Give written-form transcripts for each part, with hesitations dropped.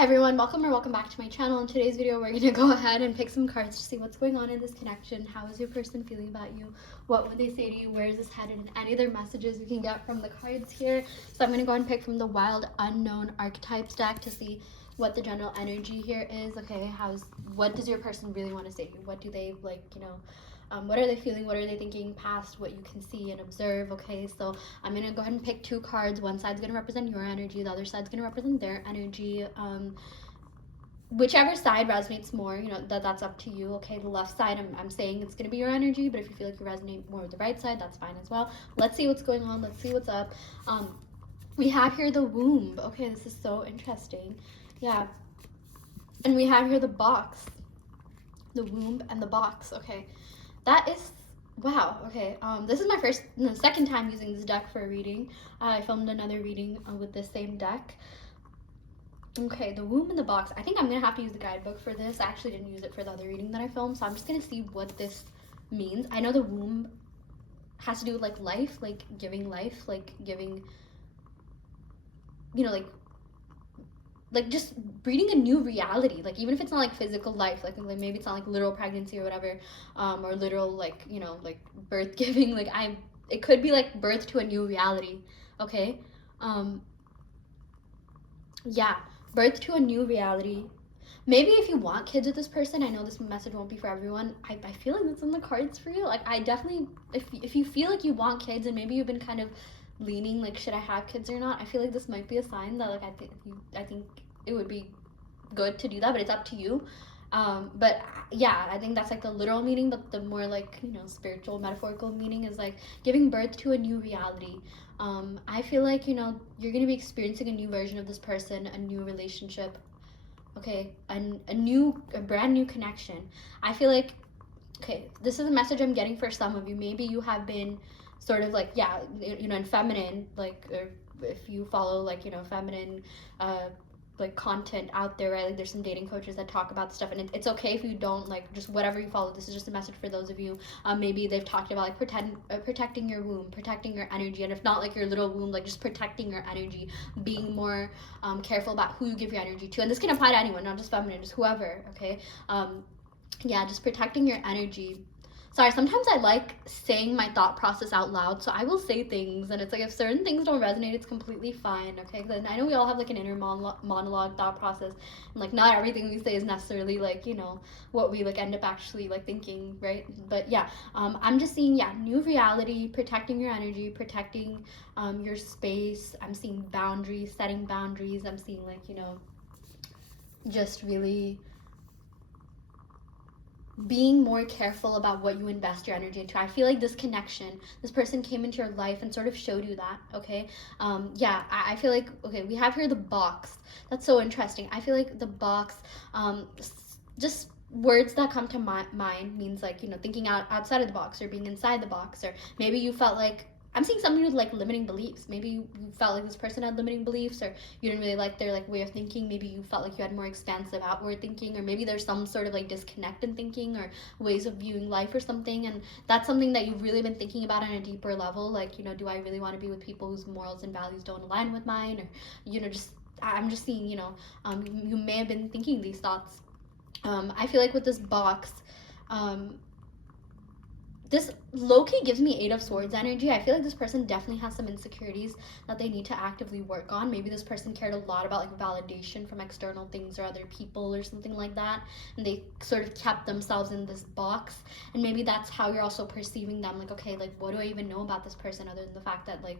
Hi everyone, welcome back to my channel. In today's video, we're going to go ahead and pick some cards to see what's going on in this connection. How is your person feeling about you? What would they say to you? Where is this headed? And any other messages we can get from the cards here. So I'm going to go ahead and pick from the Wild Unknown Archetypes deck to see what the general energy here is. Okay, what does your person really want to say to you? What do they what are they feeling? What are they thinking past what you can see and observe? Okay, so I'm going to go ahead and pick two cards. One side's going to represent your energy. The other side's going to represent their energy. Whichever side resonates more, that's up to you. Okay, the left side, I'm saying it's going to be your energy, but if you feel like you resonate more with the right side, that's fine as well. Let's see what's going on. Let's see what's up. We have here the womb. Okay, this is so interesting. Yeah. And we have here the box. The womb and the box. Okay. That is, wow, okay, this is my second time using this deck for a reading. I filmed another reading with this same deck. Okay, the womb in the box. I think I'm going to have to use the guidebook for this. I actually didn't use it for the other reading that I filmed, so I'm just going to see what this means. I know the womb has to do with, like, life, like, giving life, like, giving, like just breeding a new reality, like even if it's not like physical life, like maybe it's not like literal pregnancy or whatever, or literal like like birth giving, like it could be like birth to a new reality. Okay, yeah, birth to a new reality. Maybe if you want kids with this person, I know this message won't be for everyone. I feel like that's in the cards for you. Like I definitely, if you feel like you want kids and maybe you've been kind of leaning like, should I have kids or not, I feel like this might be a sign that like I think it would be good to do that, but it's up to you. But yeah, I think that's like the literal meaning, but the more like spiritual, metaphorical meaning is like giving birth to a new reality. I feel like you're gonna be experiencing a new version of this person, a new relationship. Okay, a brand new connection. I feel like, okay, this is a message I'm getting for some of you. Maybe you have been sort of like, yeah, in feminine, like, or if you follow like feminine like content out there, right? Like there's some dating coaches that talk about stuff, and it's okay if you don't, like, just whatever you follow. This is just a message for those of you. Maybe they've talked about like protecting your womb, protecting your energy, and if not like your little womb, like just protecting your energy, being more careful about who you give your energy to. And this can apply to anyone, not just feminine, just whoever. Okay, yeah, just protecting your energy. Sorry, sometimes I like saying my thought process out loud, so I will say things, and it's like if certain things don't resonate, it's completely fine, okay? Because I know we all have like an inner monologue thought process, and like not everything we say is necessarily like what we like end up actually like thinking, right? But yeah, I'm just seeing, yeah, new reality, protecting your energy, protecting your space. I'm seeing boundaries, setting boundaries. I'm seeing like just really being more careful about what you invest your energy into. I feel like this connection, this person came into your life and sort of showed you that. Okay, yeah, I feel like, okay, we have here the box. That's so interesting. I feel like the box, just words that come to my mind means like thinking outside of the box, or being inside the box, or maybe you felt like, I'm seeing somebody with like limiting beliefs. Maybe you felt like this person had limiting beliefs, or you didn't really like their like way of thinking. Maybe you felt like you had more expansive outward thinking, or maybe there's some sort of like disconnect in thinking or ways of viewing life or something, and that's something that you've really been thinking about on a deeper level. Like, do I really want to be with people whose morals and values don't align with mine? Or just, I'm just seeing, you may have been thinking these thoughts. I feel like with this box, this low-key gives me 8 of Swords energy. I feel like this person definitely has some insecurities that they need to actively work on. Maybe this person cared a lot about like validation from external things or other people or something like that, and they sort of kept themselves in this box. And maybe that's how you're also perceiving them. Like, okay, like what do I even know about this person other than the fact that like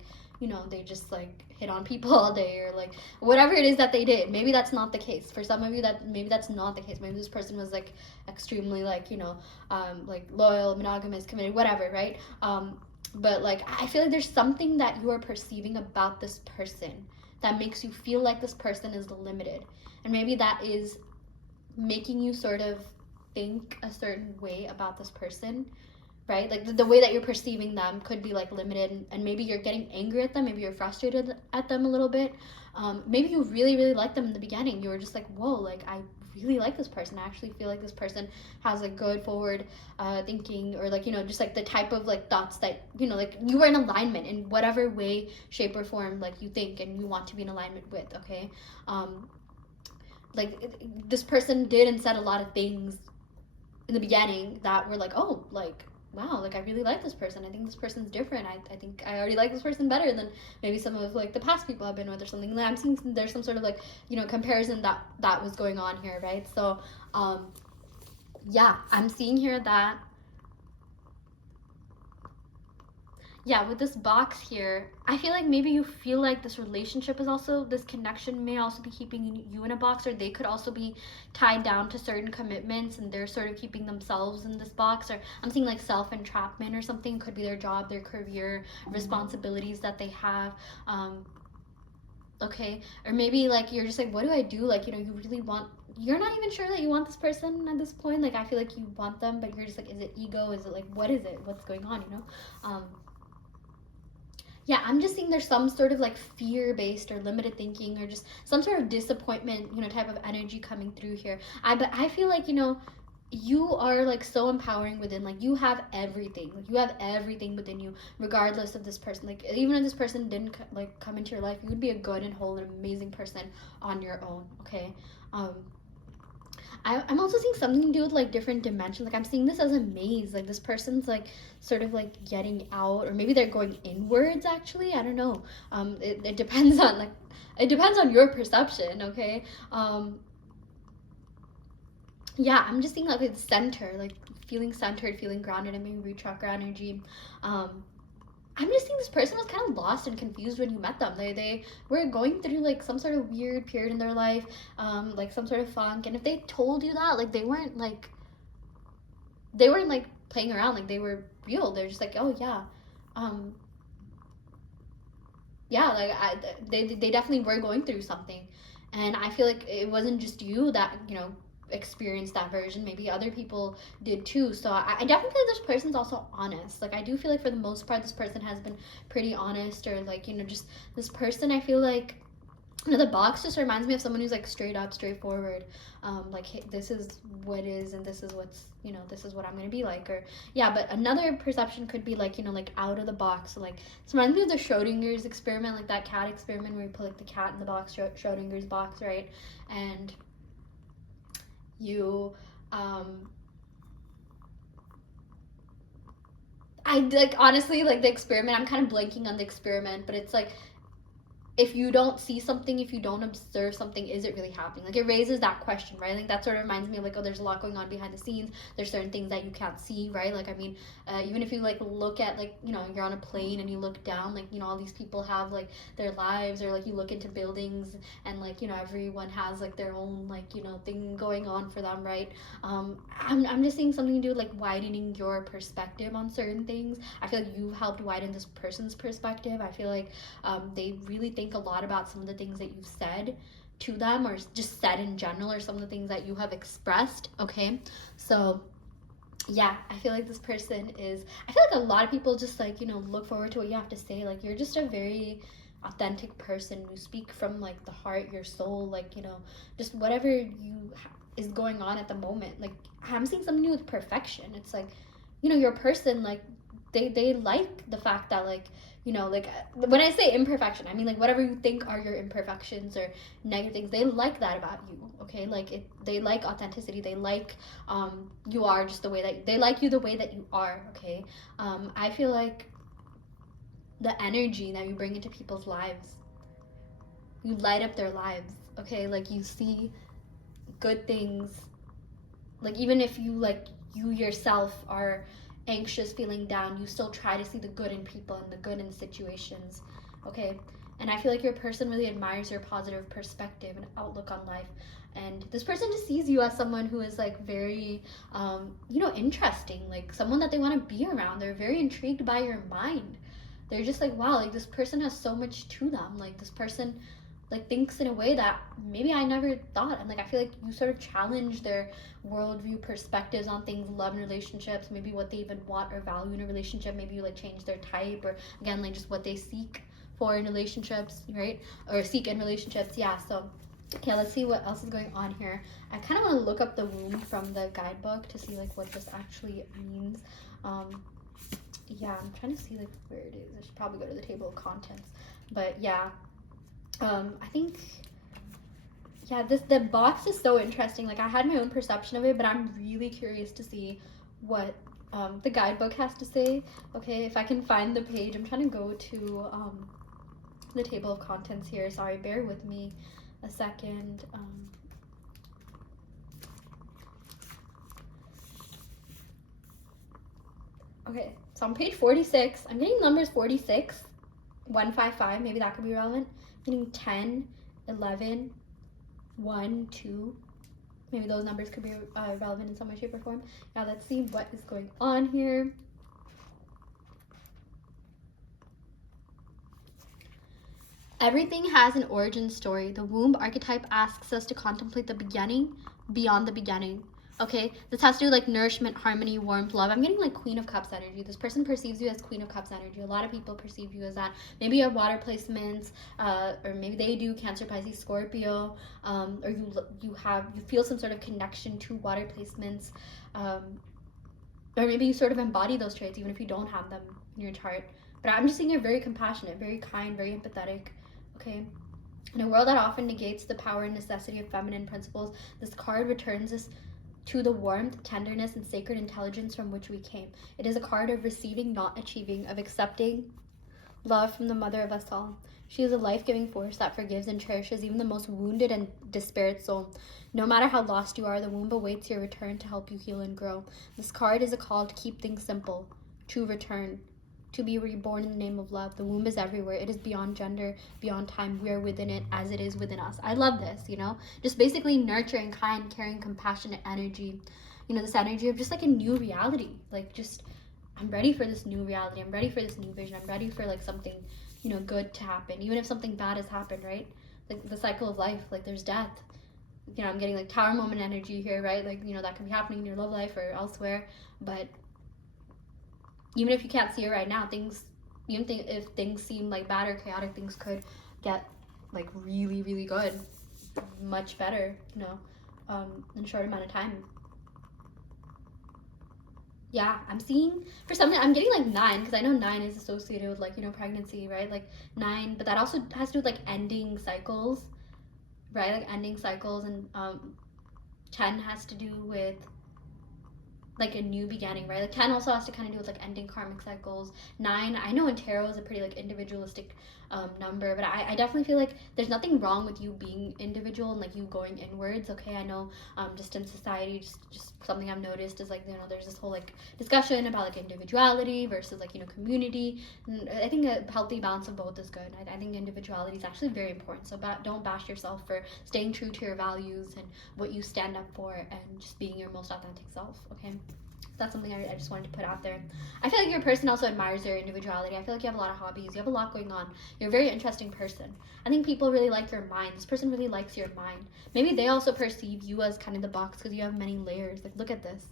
they just like hit on people all day, or like whatever it is that they did. Maybe that's not the case for some of you. Maybe that's not the case. Maybe this person was like extremely like like loyal, monogamous, committed, whatever, right? But like I feel like there's something that you are perceiving about this person that makes you feel like this person is limited, and maybe that is making you sort of think a certain way about this person, right? Like the way that you're perceiving them could be like limited, and maybe you're getting angry at them, maybe you're frustrated at them a little bit. Maybe you really, really liked them in the beginning. You were just like, whoa, like I really like this person. I actually feel like this person has a good forward thinking, or like just like the type of like thoughts that like you were in alignment in whatever way, shape, or form like you think and you want to be in alignment with. Okay, this person did and said a lot of things in the beginning that were like, oh, like, wow, like I really like this person. I think this person's different. I think I already like this person better than maybe some of like the past people I've been with or something. I'm seeing there's some sort of like, comparison that was going on here, right? So yeah, I'm seeing here that with this box here, I feel like maybe you feel like this relationship is also, this connection may also be keeping you in a box, or they could also be tied down to certain commitments and they're sort of keeping themselves in this box. Or I'm seeing like self-entrapment or something. Could be their job, their career, responsibilities that they have. Okay, or maybe like you're just like, what do I do? Like, you really want, you're not even sure that you want this person at this point. Like, I feel like you want them, but you're just like, is it ego? Is it like, what is it? What's going on, yeah, I'm just seeing there's some sort of like fear-based or limited thinking or just some sort of disappointment, type of energy coming through here. But I feel like, you are like so empowering within, like you have everything, within you, regardless of this person. Like, even if this person didn't like come into your life, you would be a good and whole and amazing person on your own. Okay. I'm also seeing something to do with like different dimensions. Like, I'm seeing this as a maze. Like, this person's like sort of like getting out, or maybe they're going inwards actually. I don't know. It depends on your perception. Okay. Yeah, I'm just seeing like it's center, like feeling centered, feeling grounded, and maybe root chakra energy. I'm just seeing this person was kind of lost and confused when you met them. They were going through like some sort of weird period in their life, like some sort of funk. And if they told you that, like they weren't like playing around. Like, they were real. They're just like, oh yeah, yeah. Like they definitely were going through something, and I feel like it wasn't just you that experienced that version. Maybe other people did too. So I definitely feel like this person's also honest. Like, I do feel like for the most part this person has been pretty honest, or like just this person, I feel like the box just reminds me of someone who's like straight up, straightforward. Like, hey, this is what is, and this is what's, this is what I'm gonna be like. Or yeah, but another perception could be like, like out of the box. So, like, this reminds me of the Schrodinger's experiment, like that cat experiment where you put like the cat in the box, Schrodinger's box, right? And you I like, honestly, like the experiment, I'm kind of blanking on the experiment, but it's like, if you don't see something, if you don't observe something, is it really happening? Like, it raises that question, right? Like, that sort of reminds me of like, oh, there's a lot going on behind the scenes. There's certain things that you can't see, right? Like, I mean, even if you like look at like, you're on a plane and you look down, like, all these people have like their lives, or like you look into buildings and like, everyone has like their own like, thing going on for them, right? I'm just seeing something to do with like widening your perspective on certain things. I feel like you've helped widen this person's perspective. I feel like they really think a lot about some of the things that you've said to them, or just said in general, or some of the things that you have expressed. Okay, so yeah, I feel like this person is, I feel like a lot of people just like, look forward to what you have to say. Like, you're just a very authentic person. You speak from like the heart, your soul, like, just whatever is going on at the moment. Like, I'm seeing something new with perfection. It's like, your person, like, they like the fact that like, like, when I say imperfection, I mean like whatever you think are your imperfections or negative things, they like that about you. Okay, like, they like authenticity. They like you are just the way that they like you, the way that you are. Okay, I feel like the energy that you bring into people's lives, you light up their lives. Okay, like, you see good things. Like, even if you like, you yourself are anxious, feeling down, you still try to see the good in people and the good in situations. Okay, and I feel like your person really admires your positive perspective and outlook on life. And this person just sees you as someone who is like very interesting, like someone that they want to be around. They're very intrigued by your mind. They're just like, wow, like, this person has so much to them. Like, this person like thinks in a way that maybe I never thought. And like, I feel like you sort of challenge their worldview, perspectives on things, love and relationships, maybe what they even want or value in a relationship. Maybe you like change their type, or again, like just what they seek for in relationships, right? Or seek in relationships. Yeah, so okay, let's see what else is going on here. I kind of want to look up the womb from the guidebook to see like what this actually means. Yeah, I'm trying to see like where it is. I should probably go to the table of contents, but yeah, I think, Yeah, the box is so interesting. Like, I had my own perception of it, but I'm really curious to see what the guidebook has to say. Okay, if I can find the page. I'm trying to go to the table of contents here. Sorry, bear with me a second. Okay, so on page 46, I'm getting numbers 46, 155, maybe that could be relevant. I'm getting 10, 11, 1, 2. Maybe those numbers could be relevant in some way, shape, or form. Now let's see what is going on here. Everything has an origin story. The womb archetype asks us to contemplate the beginning beyond the beginning. Okay, this has to do like nourishment, harmony, warmth, love. I'm getting like Queen of Cups energy. This person perceives you as Queen of Cups energy. A lot of people perceive you as that. Maybe your water placements, or maybe they do Cancer, Pisces, Scorpio, or you feel some sort of connection to water placements, or maybe you sort of embody those traits even if you don't have them in your chart. But I'm just seeing you're very compassionate, very kind, very empathetic. Okay. In a world that often negates the power and necessity of feminine principles, this card returns us to the warmth, tenderness, and sacred intelligence from which we came. It is a card of receiving, not achieving, of accepting love from the mother of us all. She is a life-giving force that forgives and cherishes even the most wounded and despaired soul. No matter how lost you are, the womb awaits your return to help you heal and grow. This card is a call to keep things simple, to return, to be reborn in the name of love. The womb is everywhere. It is beyond gender, beyond time. We are within it as it is within us. I love this, you know? Just basically nurturing, kind, caring, compassionate energy. You know, this energy of just like a new reality. Like, just, I'm ready for this new reality. I'm ready for this new vision. I'm ready for like something, you know, good to happen. Even if something bad has happened, right? Like the cycle of life, like there's death. You know, I'm getting like Tower Moment energy here, right? Like, you know, that could be happening in your love life or elsewhere. But even if you can't see it right now, if things seem like bad or chaotic, things could get like really, really good, much better, you know, in a short amount of time. Yeah, I'm seeing, for some reason, I'm getting like 9, because I know 9 is associated with like, you know, pregnancy, right? Like 9, but that also has to do with like ending cycles, right? Like ending cycles, and 10 has to do with like a new beginning, right? Like 10 also has to kind of do with like ending karmic cycles. 9, I know in tarot is a pretty like individualistic number, but I definitely feel like there's nothing wrong with you being individual and like you going inwards. Okay, I know just in society, just something I've noticed is like, you know, there's this whole like discussion about like individuality versus like, you know, community, and I think a healthy balance of both is good. I think individuality is actually very important, so don't bash yourself for staying true to your values and what you stand up for and just being your most authentic self. Okay, that's something I just wanted to put out there. I feel like your person also admires your individuality. I feel like you have a lot of hobbies. You have a lot going on. You're a very interesting person. I think people really like your mind. This person really likes your mind. Maybe they also perceive you as kind of the box because you have many layers. Like, look at this.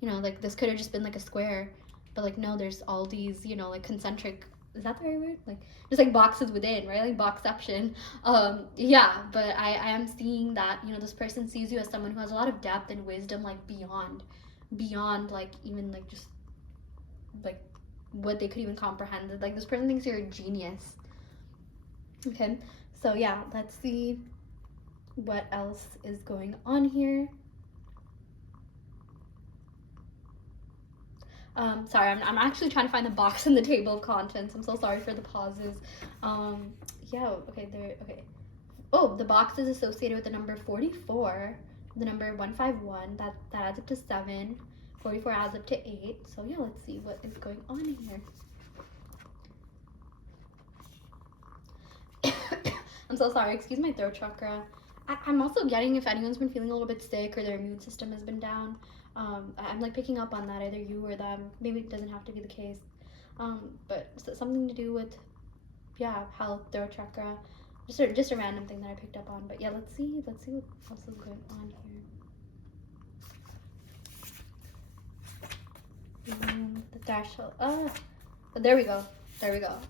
You know, like this could have just been like a square, but like no, there's all these, you know, like concentric, is that the right word? Like just like boxes within, right? Like boxception. Yeah, but I am seeing that, you know, this person sees you as someone who has a lot of depth and wisdom, like beyond like even like just like what they could even comprehend. Like this person thinks you're a genius. Okay, so yeah, let's see what else is going on here. Sorry, I'm actually trying to find the box in the table of contents. I'm so sorry for the pauses. Yeah, okay, okay. Oh, the box is associated with the number 44, the number 151, that adds up to 7. 44 adds up to 8. So yeah, let's see what is going on here. I'm so sorry, excuse my throat chakra. I'm also getting, if anyone's been feeling a little bit sick or their immune system has been down, I'm like picking up on that, either you or them. Maybe it doesn't have to be the case, but something to do with, yeah, health, throat chakra, just a random thing that I picked up on. But yeah, let's see what else is going on here. The dash, there we go,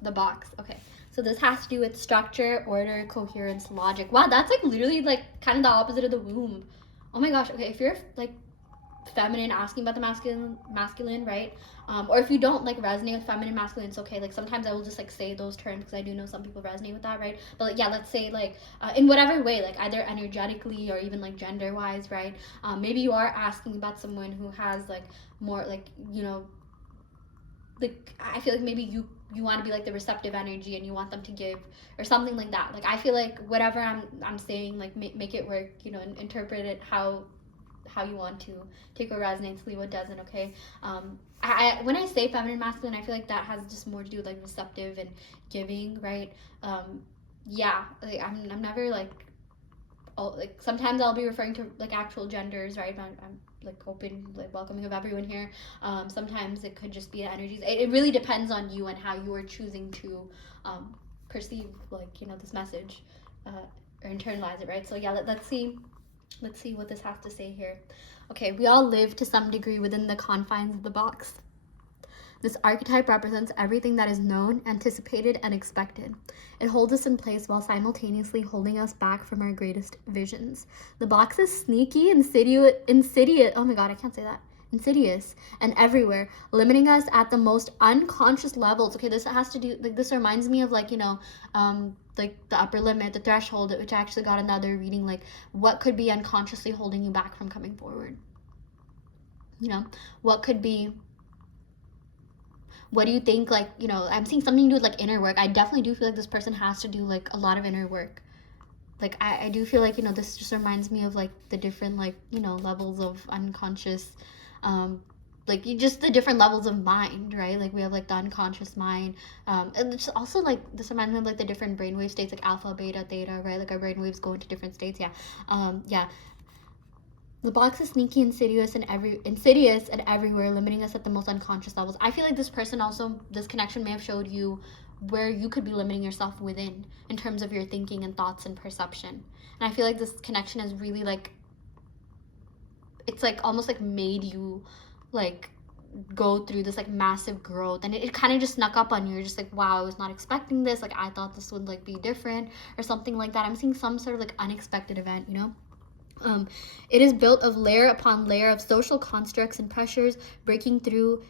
the box. Okay, so this has to do with structure, order, coherence, logic. Wow, that's like literally like kind of the opposite of the womb. Oh my gosh. Okay, if you're like feminine asking about the masculine, right? Or if you don't like resonate with feminine, masculine, it's okay. Like sometimes I will just like say those terms because I do know some people resonate with that, right? But like, yeah, let's say like in whatever way, like either energetically or even like gender wise, right? Maybe you are asking about someone who has like more like, you know, like I feel like maybe you want to be like the receptive energy and you want them to give or something like that. Like I feel like whatever I'm saying, like make it work, you know, and interpret it how you want to. Take what resonates, leave what doesn't. Okay. I when I say feminine, masculine, I feel like that has just more to do with like receptive and giving, right? Yeah, like I'm never like, oh, like sometimes I'll be referring to like actual genders, right? I'm like open, like welcoming of everyone here. Sometimes it could just be energies. It really depends on you and how you are choosing to perceive, like, you know, this message, or internalize it, right? So yeah, let's see what this has to say here. Okay, we all live to some degree within the confines of the box. This archetype represents everything that is known, anticipated, and expected. It holds us in place while simultaneously holding us back from our greatest visions. The box is sneaky, insidious. Oh my god, I can't say that. Insidious and everywhere, limiting us at the most unconscious levels. Okay, this has to do, like, this reminds me of, like, you know, like the upper limit, the threshold, which I actually got another reading, like what could be unconsciously holding you back from coming forward. You know, what could be, what do you think, like, you know, I'm seeing something to do with like inner work. I definitely do feel like this person has to do like a lot of inner work. Like I do feel like, you know, this just reminds me of like the different, like, you know, levels of unconscious, like just the different levels of mind, right? Like we have like the unconscious mind, and it's also like, this reminds me of like the different brainwave states, like alpha, beta, theta, right? Like our brainwaves go into different states. Yeah. Yeah. The box is sneaky, insidious, and everywhere, limiting us at the most unconscious levels. I feel like this person also, this connection may have showed you where you could be limiting yourself within in terms of your thinking and thoughts and perception. And I feel like this connection has really like, it's like almost like made you like go through this like massive growth, and it kind of just snuck up on you. You're just like, wow, I was not expecting this. Like I thought this would like be different or something like that. I'm seeing some sort of like unexpected event, you know. It is built of layer upon layer of social constructs and pressures. Breaking through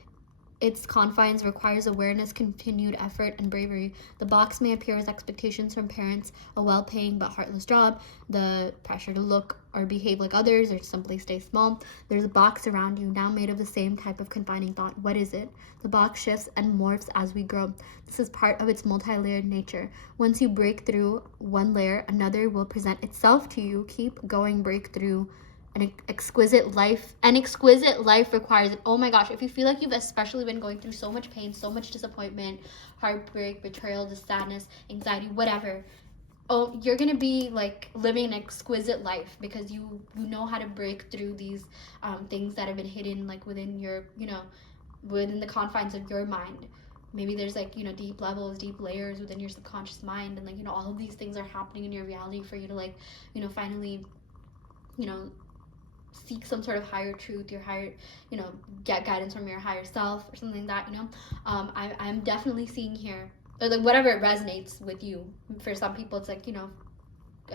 its confines requires awareness, continued effort, and bravery. The box may appear as expectations from parents, a well-paying but heartless job, the pressure to look or behave like others, or simply stay small. There's a box around you, now made of the same type of confining thought. What is it? The box shifts and morphs as we grow. This is part of its multi-layered nature. Once you break through one layer, another will present itself to you. Keep going, break through. An exquisite life requires it. Oh my gosh, if you feel like you've especially been going through so much pain, so much disappointment, heartbreak, betrayal, sadness, anxiety, whatever, oh, you're gonna be like living an exquisite life because you know how to break through these things that have been hidden, like within your, you know, within the confines of your mind. Maybe there's like, you know, deep levels, deep layers within your subconscious mind, and like, you know, all of these things are happening in your reality for you to like, you know, finally, you know, seek some sort of higher truth, your higher, you know, get guidance from your higher self or something like that, you know. I'm definitely seeing here, or like whatever it resonates with you. For some people it's like, you know,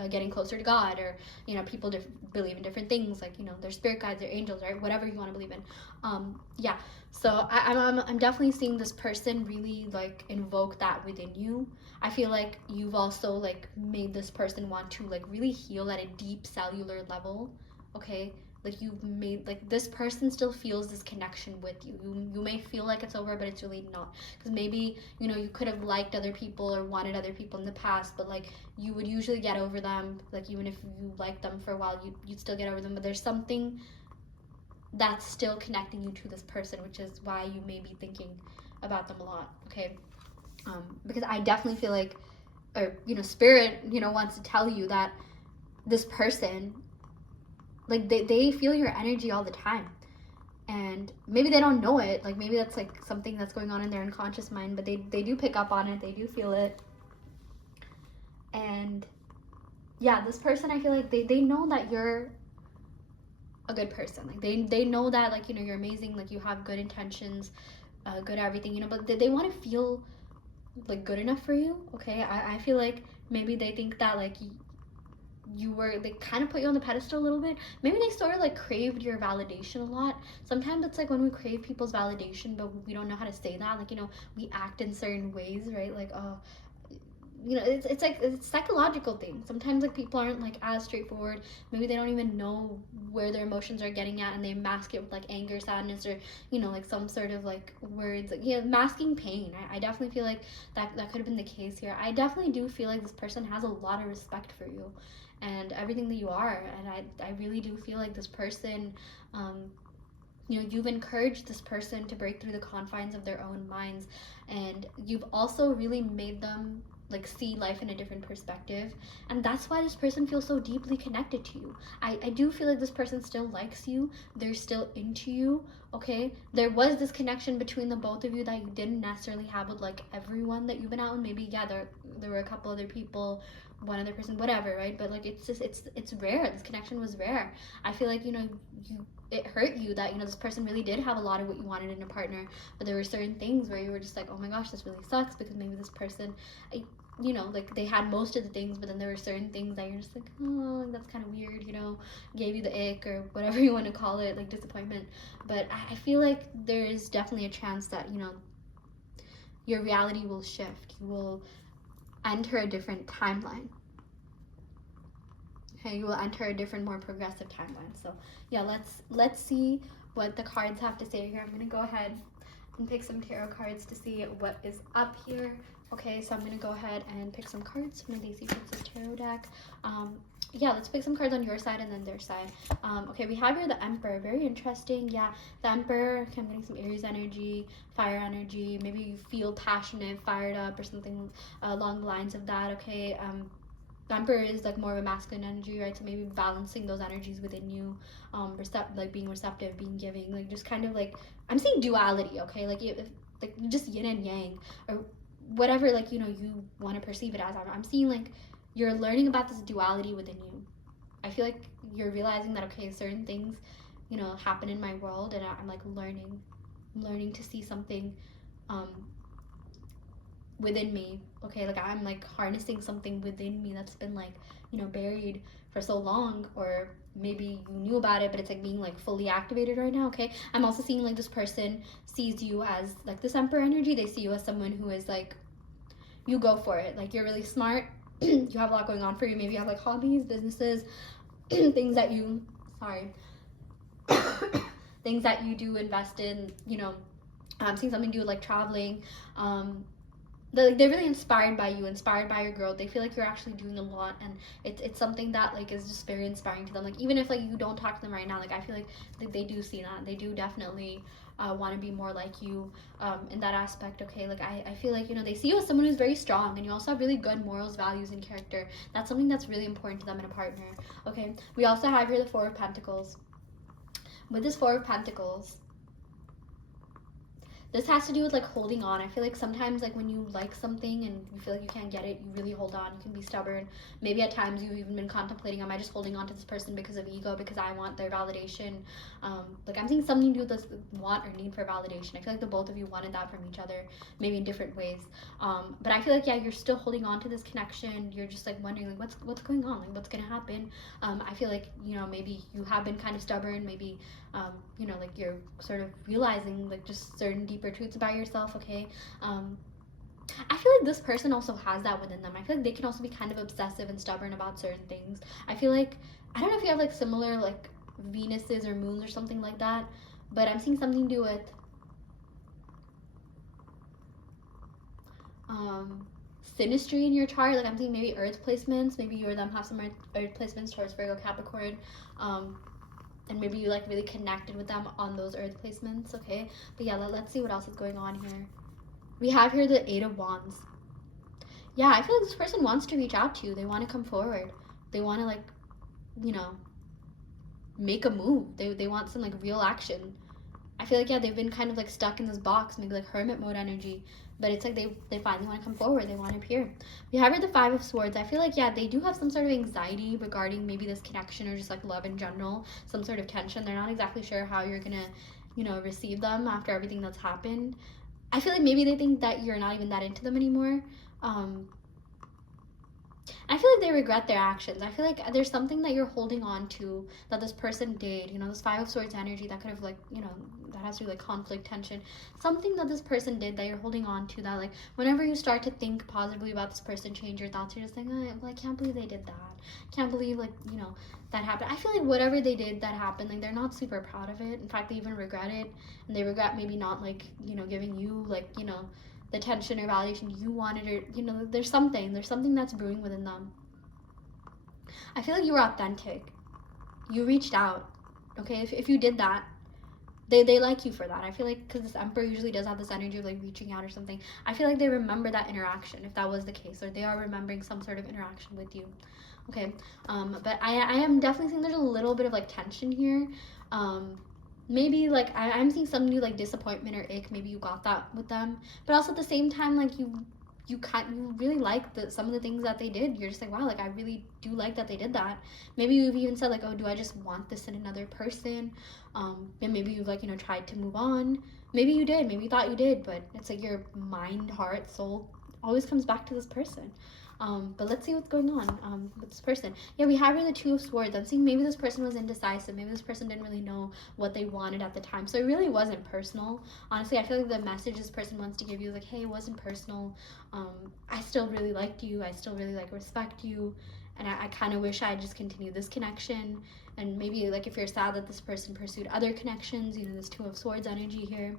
getting closer to God, or, you know, people believe in different things, like, you know, their spirit guides, their angels, right? Whatever you want to believe in. Yeah, so I'm definitely seeing this person really like invoke that within you. I feel like you've also like made this person want to like really heal at a deep cellular level. Okay, like you've made, like, this person still feels this connection with you. You may feel like it's over, but it's really not, because maybe, you know, you could have liked other people or wanted other people in the past, but like you would usually get over them. Like even if you liked them for a while, you'd still get over them, but there's something that's still connecting you to this person, which is why you may be thinking about them a lot. Okay, because I definitely feel like, or, you know, spirit, you know, wants to tell you that this person, like they feel your energy all the time, and maybe they don't know it. Like maybe that's like something that's going on in their unconscious mind, but they do pick up on it, they do feel it. And yeah, this person, I feel like they know that you're a good person. Like they know that, like, you know, you're amazing, like you have good intentions, good everything, you know, but they want to feel like good enough for you. Okay, I feel like maybe they think that like they kind of put you on the pedestal a little bit. Maybe they sort of like craved your validation a lot. Sometimes it's like when we crave people's validation, but we don't know how to say that. Like, we act in certain ways, right? Like, it's like it's a psychological thing. Sometimes like people aren't like as straightforward. Maybe they don't even know where their emotions are getting at, and they mask it with like anger, sadness, or like some sort of like words, like masking pain. I definitely feel like that could have been the case here. I definitely do feel like this person has a lot of respect for you and everything that you are, and I really do feel like this person, you've encouraged this person to break through the confines of their own minds, and you've also really made them like see life in a different perspective, and that's why this person feels so deeply connected to you. I do feel like this person still likes you, they're still into you. Okay, there was this connection between the both of you that you didn't necessarily have with like everyone that you've been out with. Maybe there were a couple other people, one other person, whatever, right? But like it's rare. This connection was rare. I feel like it hurt you that this person really did have a lot of what you wanted in a partner, but there were certain things where you were just like, oh my gosh, this really sucks, because maybe this person, like they had most of the things, but then there were certain things that you're just like, oh, that's kind of weird, gave you the ick or whatever you want to call it, like disappointment. But I feel like there is definitely a chance that your reality will shift. You will enter a different timeline. Okay, you will enter a different, more progressive timeline. So yeah, let's see what the cards have to say here. I'm gonna go ahead and pick some tarot cards to see what is up here. Okay, so I'm gonna go ahead and pick some cards from the Daisy Princess Tarot deck. Yeah, let's pick some cards on your side and then their side. Okay, we have here the Emperor. Very interesting. Yeah, the Emperor. Okay, I'm getting some Aries energy, fire energy. Maybe you feel passionate, fired up, or something along the lines of that. Okay. The Emperor is like more of a masculine energy, right? So maybe balancing those energies within you, like being receptive, being giving, like just kind of like, I'm seeing duality. Okay, like like just yin and yang, or whatever, like you want to perceive it as. I'm seeing like you're learning about this duality within you. I feel like you're realizing that, okay, certain things happen in my world, and I'm like learning to see something within me. Okay, like I'm like harnessing something within me that's been like buried for so long, or maybe you knew about it, but it's like being like fully activated right now. Okay, I'm also seeing like this person sees you as like this Emperor energy. They see you as someone who is like, you go for it, like you're really smart. You have a lot going on for you. Maybe you have like hobbies, businesses, things that you things that you do invest in. I'm seeing something to do with like traveling. They're really inspired by you, inspired by your growth. They feel like you're actually doing a lot, and it's something that like is just very inspiring to them. Like even if like you don't talk to them right now, like I feel like they do see that. They do definitely want to be more like you in that aspect. Okay, like I feel like they see you as someone who's very strong, and you also have really good morals, values, and character. That's something that's really important to them in a partner. Okay, we also have here the Four of Pentacles. With this Four of Pentacles, this has to do with like holding on. I feel like sometimes like when you like something and you feel like you can't get it, you really hold on. You can be stubborn. Maybe at times you've even been contemplating, am I just holding on to this person because of ego, because I want their validation? Like I'm seeing something to do with this want or need for validation. I feel like the both of you wanted that from each other, maybe in different ways. But I feel like, yeah, you're still holding on to this connection. You're just like wondering like what's going on? Like what's gonna happen? I feel like, maybe you have been kind of stubborn. Maybe, like you're sort of realizing like just certain deeper truths about yourself. Okay, I feel like this person also has that within them. I feel like they can also be kind of obsessive and stubborn about certain things. I feel like, I don't know if you have like similar like Venuses or moons or something like that, but I'm seeing something to do with synastry in your chart. Like I'm seeing maybe earth placements. Maybe you or them have some earth placements, Taurus, Virgo, Capricorn, and maybe you like really connected with them on those earth placements. Okay, but yeah, let's see what else is going on here. We have here the Eight of Wands. Yeah, I feel like this person wants to reach out to you. They want to come forward. They want to like make a move. They want some like real action. I feel like, yeah, they've been kind of like stuck in this box, maybe like hermit mode energy, but it's like they finally want to come forward. They want to appear. We have here the Five of Swords. I feel like, yeah, they do have some sort of anxiety regarding maybe this connection or just like love in general, some sort of tension. They're not exactly sure how you're gonna receive them after everything that's happened. I feel like maybe they think that you're not even that into them anymore. And I feel like they regret their actions. I feel like there's something that you're holding on to that this person did. You know, this Five of Swords energy that could have, like, you know, that has to do like conflict, tension. Something that this person did that you're holding on to, that like whenever you start to think positively about this person, change your thoughts, you're just like, oh, I can't believe they did that. Can't believe, like, you know, that happened. I feel like whatever they did that happened, like, they're not super proud of it. In fact, they even regret it, and they regret maybe not, like, you know, giving you, like, you know, the attention or validation you wanted, or, you know, there's something that's brewing within them. I feel like you were authentic. You reached out. Okay, if you did that, they like you for that. I feel like, because this Emperor usually does have this energy of like reaching out or something. I feel like they remember that interaction, if that was the case, or they are remembering some sort of interaction with you. Okay, but I am definitely seeing there's a little bit of like tension here. Maybe like I'm seeing some new like disappointment or ick. Maybe you got that with them, but also at the same time, like you really like some of the things that they did. You're just like, wow, like I really do like that they did that. Maybe you've even said like, oh, do I just want this in another person? And maybe you've, like, you know, tried to move on. Maybe you did, maybe you thought you did, but it's like your mind, heart, soul always comes back to this person. But let's see what's going on with this person. Yeah, we have here the Two of Swords. I'm seeing maybe this person was indecisive. Maybe this person didn't really know what they wanted at the time. So it really wasn't personal. Honestly, I feel like the message this person wants to give you is like, hey, it wasn't personal. I still really liked you. I still really, like, respect you. And I kind of wish I had just continued this connection. And maybe, like, if you're sad that this person pursued other connections, you know, this Two of Swords energy here.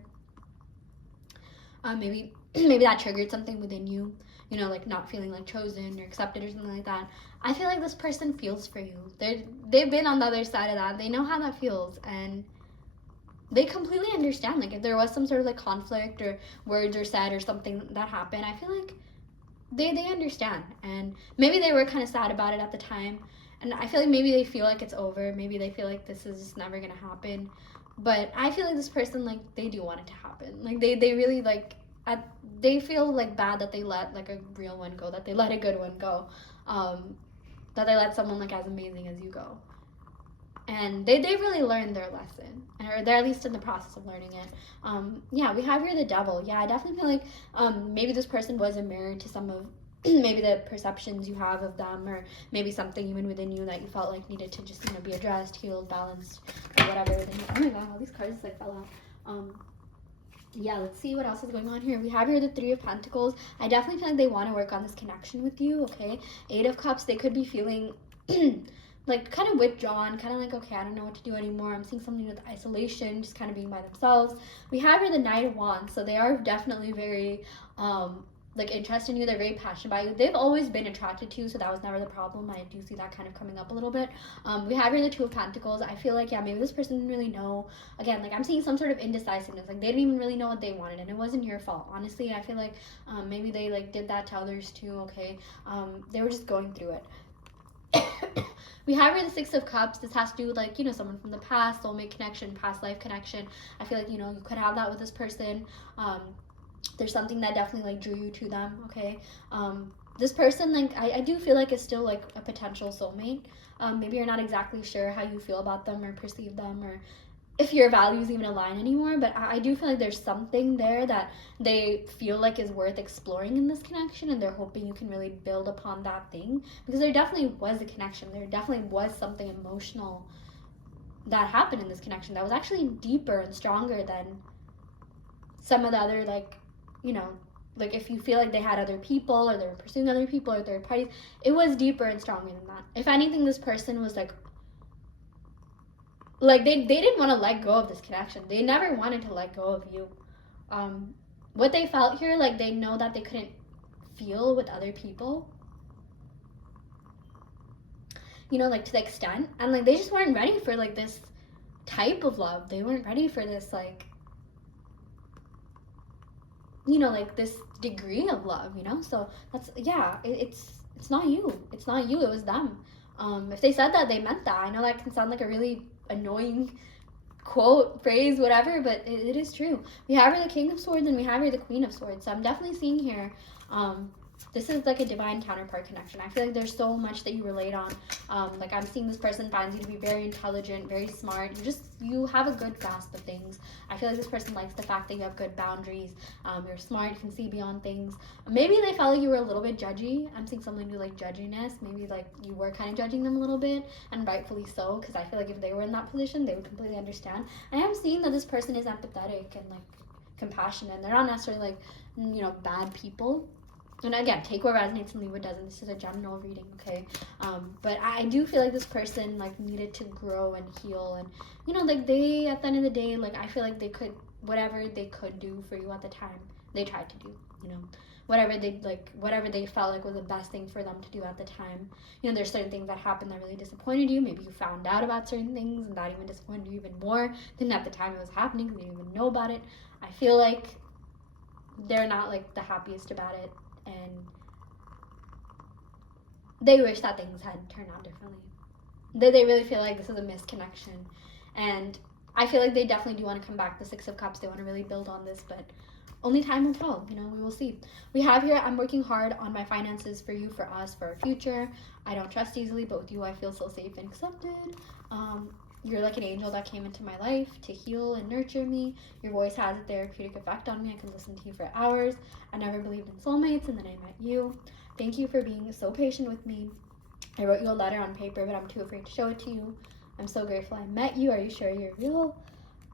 Maybe that triggered something within you. You know, like not feeling like chosen or accepted or something like that. I feel like this person feels for you. They've been on the other side of that. They know how that feels, and they completely understand. Like, if there was some sort of like conflict or words or said or something that happened, I feel like they understand. And maybe they were kind of sad about it at the time, and I feel like maybe they feel like it's over. Maybe they feel like this is just never gonna happen. But I feel like this person, like, they do want it to happen. Like, they really, like, they feel like bad that they let like a real one go, that they let a good one go, that they let someone like as amazing as you go. And they really learned their lesson, or they're at least in the process of learning it. Yeah, we have here the Devil. Yeah, I definitely feel like maybe this person was a mirror to some of maybe the perceptions you have of them, or maybe something even within you that you felt like needed to just, you know, be addressed, healed, balanced, or whatever. Oh my god, all these cards like fell out. Yeah, let's see what else is going on here. We have here the Three of Pentacles. I definitely feel like they want to work on this connection with you, okay? Eight of Cups, they could be feeling like kind of withdrawn, kind of like, okay, I don't know what to do anymore. I'm seeing something with isolation, just kind of being by themselves. We have here the Knight of Wands, so they are definitely very like interested in you. They're very passionate about you. They've always been attracted to you, so that was never the problem. I do see that kind of coming up a little bit. We have here the Two of Pentacles. I feel like, yeah, maybe this person didn't really know. Again, like, I'm seeing some sort of indecisiveness. Like, they didn't even really know what they wanted, and it wasn't your fault. Honestly, I feel like maybe they like did that to others too, okay? They were just going through it. We have here the Six of Cups. This has to do with, like, you know, someone from the past, soulmate connection, past life connection. I feel like, you know, you could have that with this person. There's something that definitely, like, drew you to them, okay? This person, like, I do feel like is still, like, a potential soulmate. Maybe you're not exactly sure how you feel about them or perceive them, or if your values even align anymore, but I do feel like there's something there that they feel like is worth exploring in this connection, and they're hoping you can really build upon that thing, because there definitely was a connection. There definitely was something emotional that happened in this connection that was actually deeper and stronger than some of the other, like, you know, like, if you feel like they had other people, or they were pursuing other people, or third parties, it was deeper and stronger than that. If anything, this person was like they didn't want to let go of this connection. They never wanted to let go of you. What they felt here, like, they know that they couldn't feel with other people, you know, like, to the extent, and, like, they just weren't ready for, like, this type of love. They weren't ready for this, like, you know, like, this degree of love, you know? So that's, yeah, it's not you. It's not you. It was them. If they said that, they meant that. I know that can sound like a really annoying quote, phrase, whatever, but it is true. We have here the King of Swords, and we have here the Queen of Swords. So I'm definitely seeing here This is like a divine counterpart connection. I feel like there's so much that you relate on. Like I'm seeing this person finds you to be very intelligent, very smart. You have a good grasp of things. I feel like this person likes the fact that you have good boundaries. You're smart, you can see beyond things. Maybe they felt like you were a little bit judgy. I'm seeing something to like judginess. Maybe like you were kind of judging them a little bit, and rightfully so, because I feel like if they were in that position, they would completely understand. I am seeing that this person is empathetic and like compassionate. They're not necessarily like, bad people. And again, take what resonates and leave what doesn't. This is a general reading, okay? But I do feel like this person like needed to grow and heal, and like they, at the end of the day, like I feel like they could, whatever they could do for you at the time, they tried to do. Whatever they felt like was the best thing for them to do at the time. There's certain things that happened that really disappointed you. Maybe you found out about certain things, and that even disappointed you even more than at the time it was happening, because you didn't even know about it. I feel like they're not like the happiest about it, and they wish that things had turned out differently. They really feel like this is a misconnection, and I feel like they definitely do want to come back. The Six of Cups, they want to really build on this, but only time will tell. We will see. We have here, I'm working hard on my finances for you, for us, for our future. I don't trust easily, but with you I feel so safe and accepted. You're like an angel that came into my life to heal and nurture me. Your voice has a therapeutic effect on me. I can listen to you for hours. I never believed in soulmates, and then I met you. Thank you for being so patient with me. I wrote you a letter on paper, but I'm too afraid to show it to you. I'm so grateful I met you. Are you sure you're real?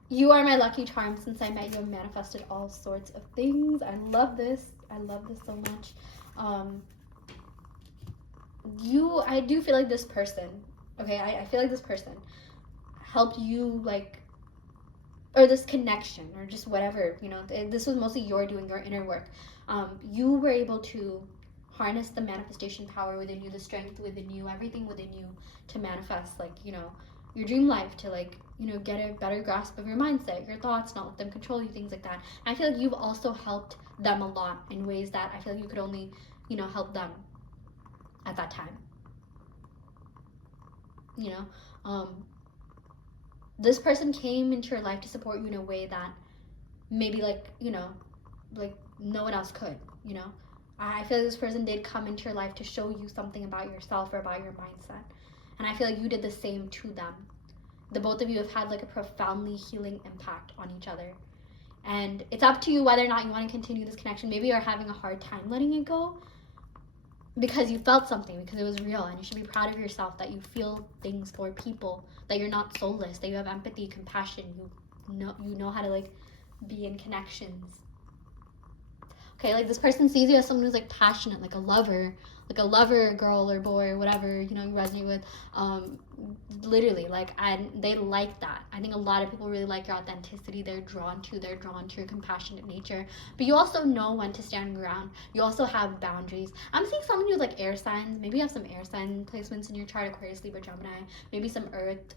You are my lucky charm. Since I met you, I've manifested all sorts of things. I love this. I love this so much. I do feel like this person, okay, I feel like this person helped you, like, or this connection, or just whatever, this was mostly your doing, your inner work. You were able to harness the manifestation power within you, the strength within you, everything within you to manifest, like, your dream life, to like, get a better grasp of your mindset, your thoughts, not let them control you, things like that. And I feel like you've also helped them a lot in ways that I feel like you could only, help them at that time. This person came into your life to support you in a way that maybe like no one else could. I feel like this person did come into your life to show you something about yourself or about your mindset, and I feel like you did the same to them. The both of you have had like a profoundly healing impact on each other, and it's up to you whether or not you want to continue this connection. Maybe you're having a hard time letting it go because you felt something, because it was real, and you should be proud of yourself that you feel things for people, that you're not soulless, that you have empathy, compassion, you know how to like be in connections. Okay, like this person sees you as someone who's like passionate, like a lover, girl or boy or whatever, you resonate with. Literally, like, and they like that. I think a lot of people really like your authenticity. They're drawn to your compassionate nature. But you also know when to stand ground. You also have boundaries. I'm seeing someone with like air signs. Maybe you have some air sign placements in your chart: Aquarius, Libra, Gemini. Maybe some Earth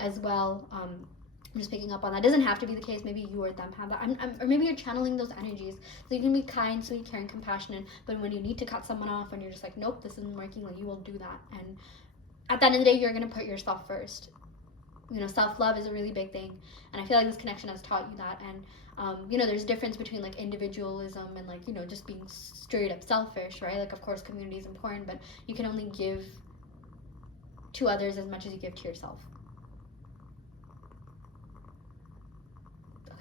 as well. I'm just picking up on that. It doesn't have to be the case. Maybe you or them have that. Or maybe you're channeling those energies. So you can be kind, sweet, caring, compassionate. But when you need to cut someone off and you're just like, nope, this isn't working, like, you will do that. And at the end of the day, you're going to put yourself first. Self-love is a really big thing. And I feel like this connection has taught you that. And, there's a difference between, like, individualism and, like, just being straight up selfish, right? Like, of course, community is important, but you can only give to others as much as you give to yourself.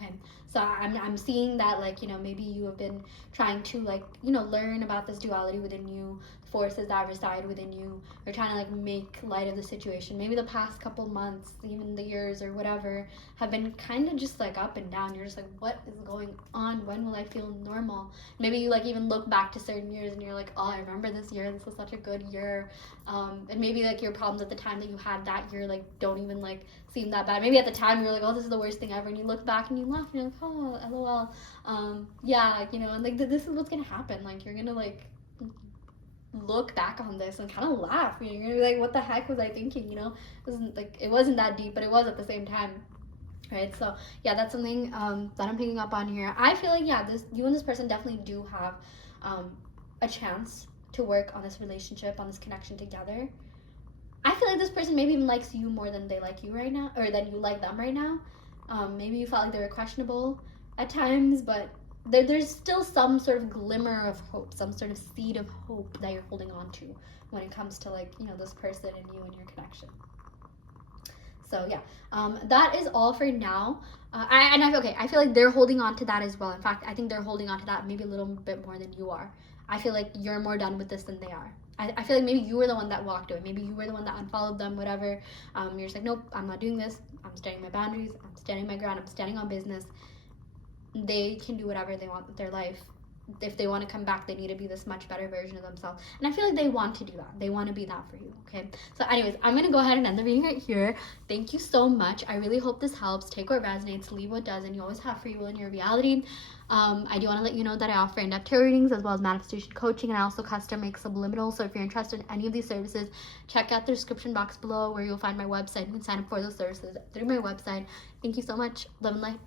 Okay, so I'm seeing that, like, maybe you have been trying to, like, learn about this duality within you, forces that reside within you, or trying to like make light of the situation. Maybe the past couple months, even the years or whatever, have been kind of just like up and down. You're just like, what is going on? When will I feel normal? Maybe you like even look back to certain years and you're like, oh, I remember this year, this was such a good year. And maybe like your problems at the time that you had that year like don't even like seem that bad. Maybe at the time you were like, oh, this is the worst thing ever, and you look back and you laugh and you're like, oh, lol. Yeah, and like this is what's gonna happen. Like, you're gonna like look back on this and kind of laugh. You're gonna be like, what the heck was I thinking? It wasn't that deep, but it was at the same time, right? So yeah, that's something that I'm picking up on here. I feel like, yeah, you and this person definitely do have a chance to work on this relationship, on this connection together. I feel like this person maybe even likes you more than they like you right now, or than you like them right now. Maybe you felt like they were questionable at times, but there's still some sort of glimmer of hope, some sort of seed of hope that you're holding on to when it comes to, like, you know, this person and you and your connection. So yeah, that is all for now. I feel like they're holding on to that as well. In fact, I think they're holding on to that maybe a little bit more than you are. I feel like you're more done with this than they are. I feel like maybe you were the one that walked away. Maybe you were the one that unfollowed them, whatever. You're just like, nope, I'm not doing this. I'm standing my boundaries. I'm standing my ground. I'm standing on business. They can do whatever they want with their life. If they want to come back, they need to be this much better version of themselves. And I feel like they want to do that. They want to be that for you, okay? So anyways, I'm going to go ahead and end the reading right here. Thank you so much. I really hope this helps. Take what resonates, leave what doesn't. You always have free will in your reality. I do want to let you know that I offer in-depth tarot readings as well as manifestation coaching, and I also custom make subliminal. So if you're interested in any of these services, check out the description box below where you'll find my website. You can sign up for those services through my website. Thank you so much. Love and light.